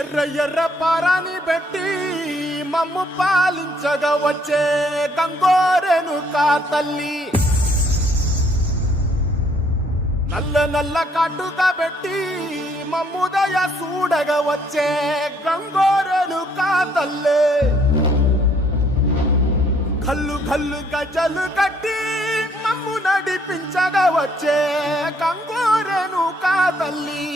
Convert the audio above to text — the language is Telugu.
ఎర్ర ఎర్ర పారాని పెట్టి మమ్ము పాలించగా వచ్చే గంగోరెను కా తల్లి, నల్ల నల్ల కాటుగా పెట్టి మమ్ముదయ చూడగా వచ్చే గంగోరెను కా తల్లి, కల్లు కల్లు గజలు కట్టి మమ్ము నడిపించగా వచ్చే గంగోరెను కా తల్లి.